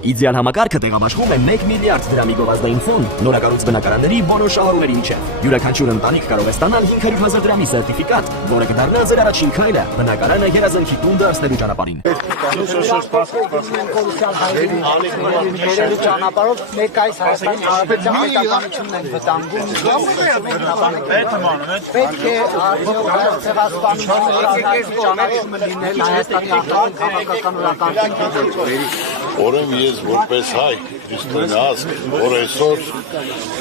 Իդեալ համակարգը տեղաբաշխում է 1 միլիարդ դրամի գովազդային ֆոնդ նորակառույց բնակարանների բոլոր շահառուների միջև։ Յուրաքանչյուր ընտանիք կարող է ստանալ 500,000 դրամի սերտիֆիկատ, որը կդառնա ձեր առաջին քայլը բնակարանը երազանքի տուն դարձնելու ճանապարհին։ Ճանապարհով ներկայիս Հայաստանի Հանրապետության պետականությունն են վտանգում։ Պետք է Օրեմ ես որպես հայ իսկույնած, որ այսօր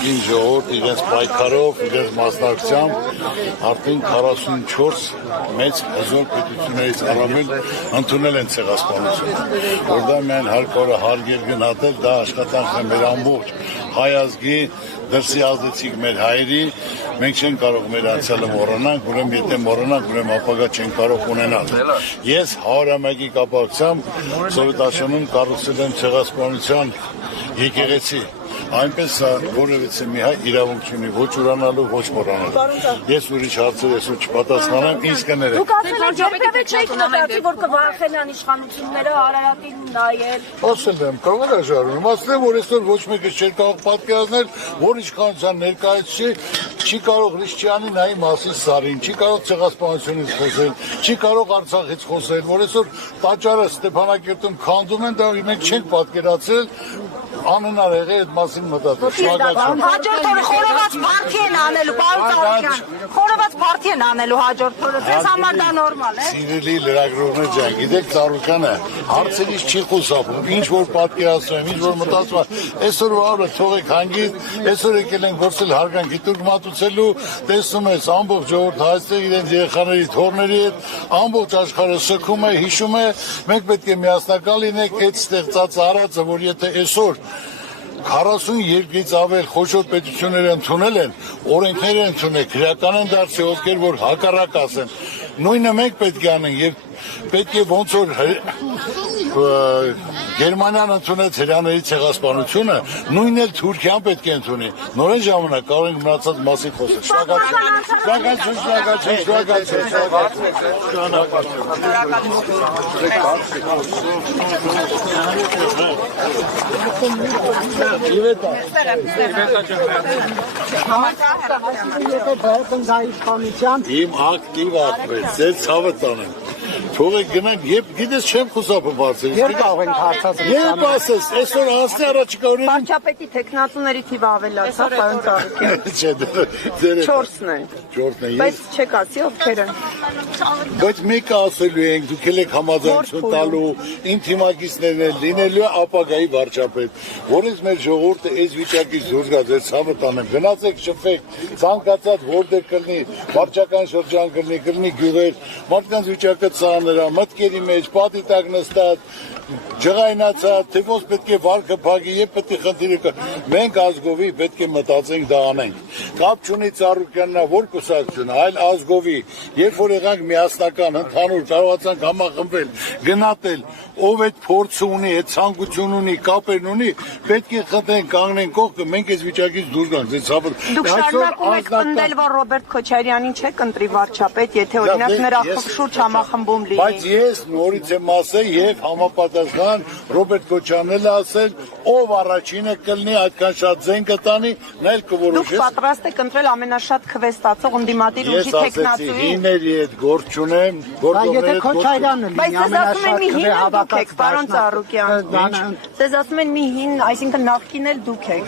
ինձ ժողովուրդ իրենց պայքարով, իրենց մասնակցությամբ արդեն 44 մեծ հզոր պետություններից առավել ընդունել են ցեղասպանությունը, որ դա միայն հարկորը հարգել գնահատել, դա աշխատանքն է մեր ամբողջ հայ ազգի, դրսի ազդեցիկ մեր հայերի, մենք չենք կարող մեր անցյալը մոռանանք, ուրեմն եթե մոռանանք, ուրեմն ապագա չենք կարող ունենալ։ Ես 101-ի կապակցությամբ Սովետաշրջանում կառուցել եմ ցեղասպանության եկեղեցի, այնպես որևիցե մի հայ իրավունք չունի ոչ ուրանալու, ոչ մոռանալու։ Ես ուրիշ հարցեր այսօր չպատասխանեմ, ինձ կներեք։ Դուք ասել եք երբևէ չեք մտածի, որ կվախենան իշխանությունները Արարատին նայել։ Ասել եմ, կարող է ժառանգում, ասել եմ, որ այսօր ոչ մեկը չէր կարող պատկերացնել, որ իշխանության ներկայացուցիչ չի կարող Հրիշչյանի նայի մասին Սարին, չի կարող ցեղասպանությունից խոսել, չի կարող Արցախից խոսել, որ այսօր տաճարը Ստեփանակերտում քանդում են, դա մենք չենք պատկերացրել, անհնար եղել այդ մասին մտածել։ Շնորհակալություն։ Հաջորդ օրը խորոված փարթի են անելու, պարոն Ծառուկյան։ Խորոված փարթի են անելու հաջորդ օրը։ Ձեզ համար դա նորմալ է։ Սիրելի լրագրողներ ջան, գիտեք Ծառուկյանը հարցերից չի խուսափում, ինչ որ պատկերացնում, ինչ որ մտածում, այսօր վաղը թողեք հանգիստ, այսօր եկել են գործել հարգանքի տուրք մատուցելու, տեսնում ես ամբողջ ժողովուրդ Հայաստան իրենց երեխաների թորների հետ, ամբողջ աշխարհը սգում է, հիշում է, մենք պետք է միասնական լինենք այդ ստեղծած արածը, որ եթե այսօր 42-ից ավել խոշոր պետություններ ընդունել են, օրենքներ են ընդունել, քրեական են դարձել ովքեր որ հակառակ ասեն։ Նույնը մենք պետք է անենք եւ պետք է ոնց որ Գերմանիան ընդունեց հրեաների ցեղասպանությունը, նույնն էլ Թուրքիան պետք է ընդունի։ Նորեն ժամանակ կարող ենք մնացած մասին խոսել։ Իմ ակտիվ ակվեց, ձեր ցավը տանեմ։ Թողեք գնանք, գիտես չեմ խուսափում հարցերից։ Երբ կարող ենք հարցածը։ Երբ ասես, այսօր հասնի առաջիկա օրերին։ Վարչապետի տեխնատուների թիվը ավելացավ, պարոն Ծառուկյան։ Չէ, ձեր 4-ն են։ 4-ն են։ Բայց չեք ասի ովքեր են։ Բայց մեկը ասելու ենք, դուք եք համաձայնություն տալու, իմ թիմակիցներն են լինելու ապագայի վարչապետ, որից մեր ժողովուրդը այս վիճակից դուրս գա, ձեր ցավը տանեմ, գնացեք շփվեք, ցանկացած որտեղ կլինի, վարչական շրջան կլինի գյուղեր, մարդկանց վիճակը ծանր է, մտքերի մեջ, պատի տակ նստած, ջղայնացած, թե ոնց պետք է վարկը փակի, եւ պետք է խնդիրը կա։ Մենք ազգովի պետք է մտածենք դա անենք։ Կապ չունի Ծառուկյաննա որ կուսակցություն, այլ ազգովի, երբ որ եղանք միասնական, ընդհանուր կարողացանք համախմբվել, գնահատել, ով այդ փորձը ունի, այդ ցանկություն ունի, կապերն ունի, պետք է խնդրենք, կանգնենք կողքը, մենք այս վիճակից դուրս գանք։ Դուք շարունակում եք պնդել, որ Ռոբերտ Քոչարյանին չեք ընտրի վարչապետ, եթե օրինակ նրա շուրջ համախմբում լինի։ Բայց ես նորից եմ ասել եւ համապատասխան Ռոբերտ Քոչարյանն էլ ասել, ով առաջինը կլինի, այդքան շատ զեն կտանի, նա էլ կորոշի։ Դուք պատրաստ եք ընտրել ամենաշատ քվեստացող ընդդիմադիր ուժի տեխնատուին։ Իների հետ գործ չունեմ, Եթե Քոչարյանը լինի ամենաշատ քվե պարոն Ծառուկյան։ Ձեզ ասում են մի հին, այսինքն նախկին էլ դուք եք։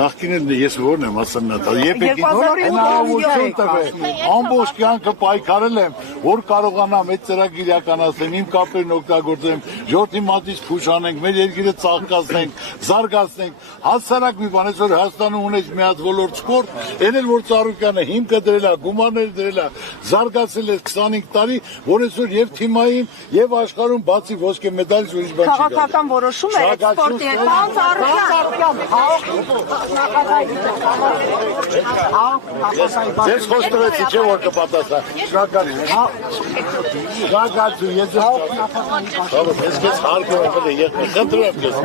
Նախկինը ես որն եմ ասում նա, եպեքի հնարավորություն տվեք։ Ամբողջ կյանքը պայքարել եմ, որ կարողանամ այդ ծրագիր իրականացնել, իմ կապերն օգտագործեմ, ժողովրդի մատից փուշ անենք, մեր երկիրը ծաղկացնենք, զարգացնենք։ Հասարակ մի բան, այսօր Հայաստանում ունես մի հատ ոլորտ սպորտ, այն էլ որ Ծառուկյանը հիմքը դրել է, գումարներ դրել է, զարգացել է 25 տարի, որ այսօր եւ թիմային եւ աշխարհում բացի ոսկե մեդալից ուրիշ բան չի։ Քաղաքական որոշում է էքսպորտի հետ։ Պարոն Ծառուկյան, Ձեզ խոստովեցի չէ որ կպատասխան։ Շնորհակալություն, ես հարգում եմ, խնդրում եմ քեզ։